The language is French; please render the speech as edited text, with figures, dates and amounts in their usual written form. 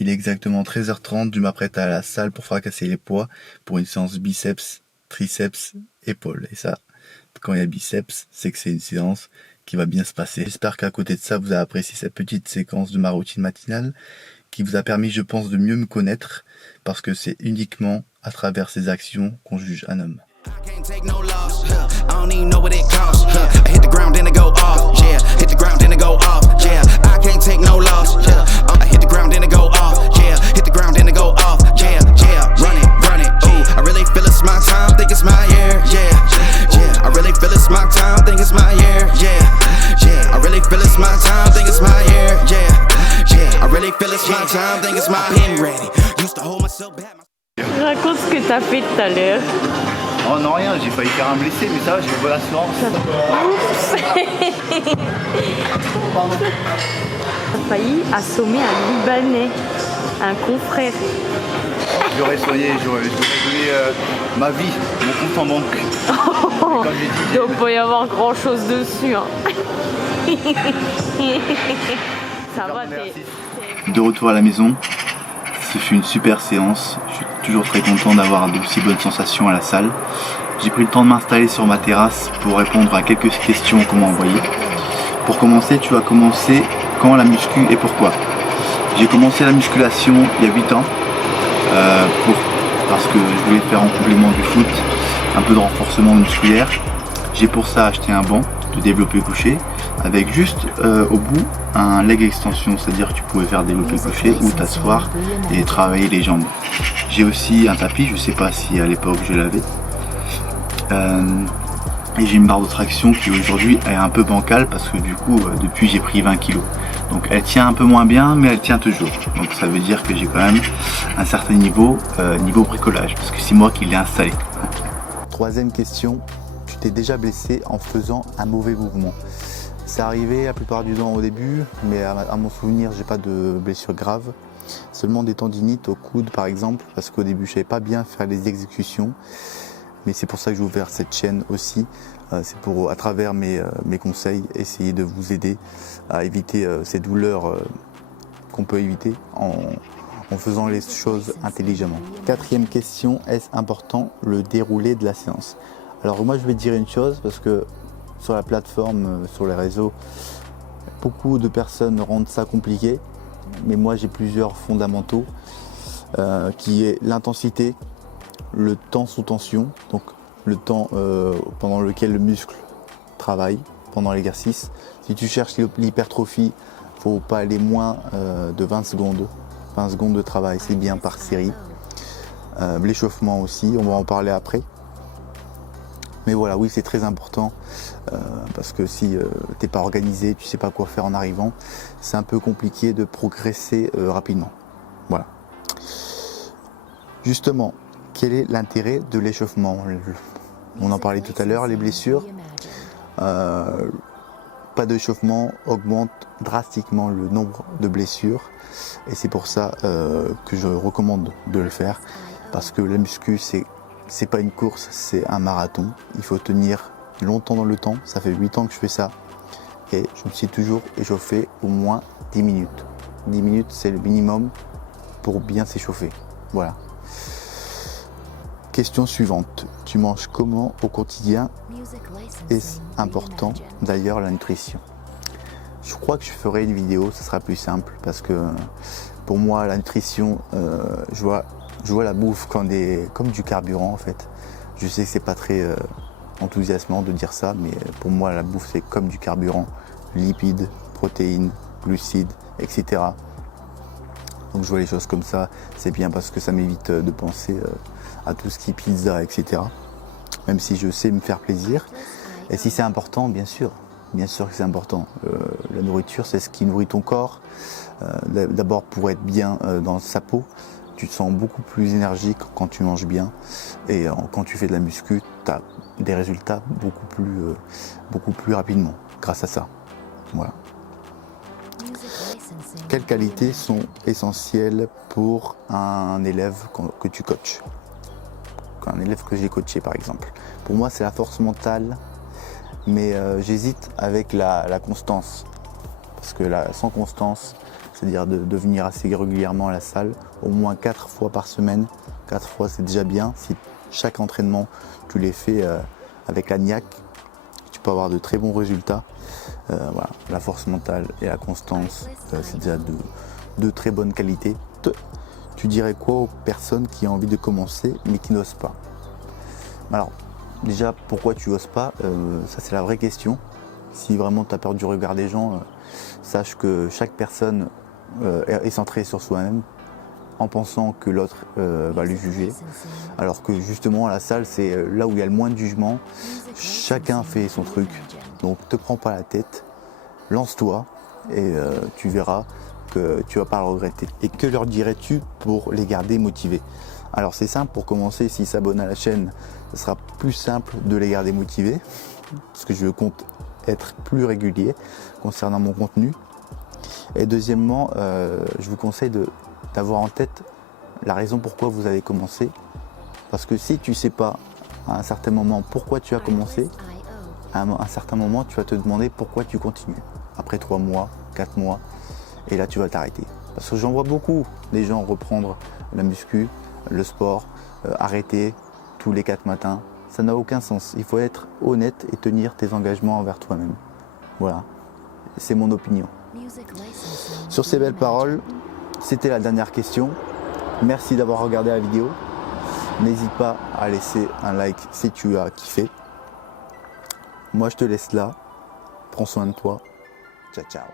Il est exactement 13h30, je m'apprête à la salle pour fracasser les poids pour une séance biceps, triceps, épaules. Et ça, quand il y a biceps, c'est que c'est une séance qui va bien se passer. J'espère qu'à côté de ça, vous avez apprécié cette petite séquence de ma routine matinale qui vous a permis, je pense, de mieux me connaître parce que c'est uniquement à travers ses actions qu'on juge un homme. Raconte ce que t'as fait tout à l'heure. Oh non, rien, j'ai failli faire un blessé, mais ça va, j'ai une bonne assurance. T'as failli assommer un Libanais, un confrère. J'aurais donné ma vie, mon compte en banque. Il doit pas y avoir grand chose dessus. Hein. Ça va, De retour à la maison, ce fut une super séance. Je suis toujours très content d'avoir d'aussi bonnes sensations à la salle. J'ai pris le temps de m'installer sur ma terrasse pour répondre à quelques questions qu'on m'a envoyées. Pour commencer, tu vas commencer quand la muscu et pourquoi? J'ai commencé la musculation il y a 8 ans parce que je voulais faire en complément du foot un peu de renforcement musculaire. J'ai pour ça acheté un banc de développé couché avec juste au bout un leg extension, c'est-à-dire que tu pouvais faire développé couché ou t'asseoir et travailler les jambes. J'ai aussi un tapis, je sais pas si à l'époque je l'avais. Et j'ai une barre de traction qui aujourd'hui est un peu bancale parce que du coup depuis j'ai pris 20 kg. Donc elle tient un peu moins bien mais elle tient toujours. Donc ça veut dire que j'ai quand même un certain niveau bricolage parce que c'est moi qui l'ai installé. Troisième question, tu t'es déjà blessé en faisant un mauvais mouvement? C'est arrivé la plupart du temps au début, mais à mon souvenir j'ai pas de blessure grave. Seulement des tendinites au coude par exemple, parce qu'au début je savais pas bien faire les exécutions. Mais c'est pour ça que j'ai ouvert cette chaîne aussi. C'est pour, à travers mes conseils, essayer de vous aider à éviter ces douleurs qu'on peut éviter en faisant les choses intelligemment. Quatrième question, est-ce important le déroulé de la séance? Alors moi je vais te dire une chose, parce que sur la plateforme, sur les réseaux, beaucoup de personnes rendent ça compliqué. Mais moi j'ai plusieurs fondamentaux qui est l'intensité, le temps sous tension, donc le temps pendant lequel le muscle travaille, pendant l'exercice. Si tu cherches l'hypertrophie, faut pas aller moins de 20 secondes. 20 secondes de travail, c'est bien par série. L'échauffement aussi, on va en parler après. Mais voilà, oui, c'est très important parce que si t'es pas organisé, tu sais pas quoi faire en arrivant, c'est un peu compliqué de progresser rapidement. Voilà. Justement, quel est l'intérêt de l'échauffement? On en parlait tout à l'heure, les blessures. Pas d'échauffement augmente drastiquement le nombre de blessures et c'est pour ça que je recommande de le faire parce que la muscu c'est pas une course, c'est un marathon. Il faut tenir longtemps dans le temps. Ça fait 8 ans que je fais ça et je me suis toujours échauffé au moins 10 minutes. 10 minutes c'est le minimum pour bien s'échauffer. Voilà. Question suivante. Tu manges comment au quotidien? Est-ce important d'ailleurs la nutrition? Je crois que je ferai une vidéo, ce sera plus simple parce que pour moi la nutrition, je vois la bouffe comme du carburant en fait. Je sais que c'est pas très enthousiasmant de dire ça, mais pour moi la bouffe c'est comme du carburant, lipides, protéines, glucides, etc. Donc je vois les choses comme ça, c'est bien parce que ça m'évite de penser à tout ce qui est pizza, etc. Même si je sais me faire plaisir. Et si c'est important, bien sûr que c'est important. La nourriture, c'est ce qui nourrit ton corps. D'abord pour être bien dans sa peau, tu te sens beaucoup plus énergique quand tu manges bien. Et quand tu fais de la muscu, tu as des résultats beaucoup plus rapidement grâce à ça. Voilà. Quelles qualités sont essentielles pour un élève que tu coaches? Un élève que j'ai coaché par exemple. Pour moi c'est la force mentale, mais j'hésite avec la constance. Parce que sans constance, c'est-à-dire de venir assez régulièrement à la salle, au moins 4 fois par semaine. 4 fois c'est déjà bien. Si chaque entraînement tu les fais avec la niaque, tu peux avoir de très bons résultats. Voilà, la force mentale et la constance, c'est déjà de très bonnes qualités. Tu dirais quoi aux personnes qui ont envie de commencer mais qui n'osent pas? Alors déjà, pourquoi tu n'oses pas? Ça c'est la vraie question. Si vraiment tu as peur du regard des gens, sache que chaque personne est centrée sur soi-même en pensant que l'autre va lui juger. Alors que justement à la salle c'est là où il y a le moins de jugement. Chacun fait son truc, donc te prends pas la tête, lance-toi et tu verras que tu vas pas le regretter. Et que leur dirais-tu pour les garder motivés? Alors c'est simple, pour commencer, s'ils s'abonnent à la chaîne, ce sera plus simple de les garder motivés, parce que je compte être plus régulier concernant mon contenu. Et deuxièmement, je vous conseille d'avoir en tête la raison pourquoi vous avez commencé, parce que si tu sais pas à un certain moment pourquoi tu as commencé, à un certain moment tu vas te demander pourquoi tu continues. Après 3 mois, 4 mois, et là tu vas t'arrêter. Parce que j'en vois beaucoup des gens reprendre la muscu, le sport, arrêter tous les 4 matins. Ça n'a aucun sens. Il faut être honnête et tenir tes engagements envers toi-même. Voilà, c'est mon opinion. Sur ces belles paroles, c'était la dernière question. Merci d'avoir regardé la vidéo. N'hésite pas à laisser un like si tu as kiffé. Moi je te laisse là. Prends soin de toi. Ciao, ciao.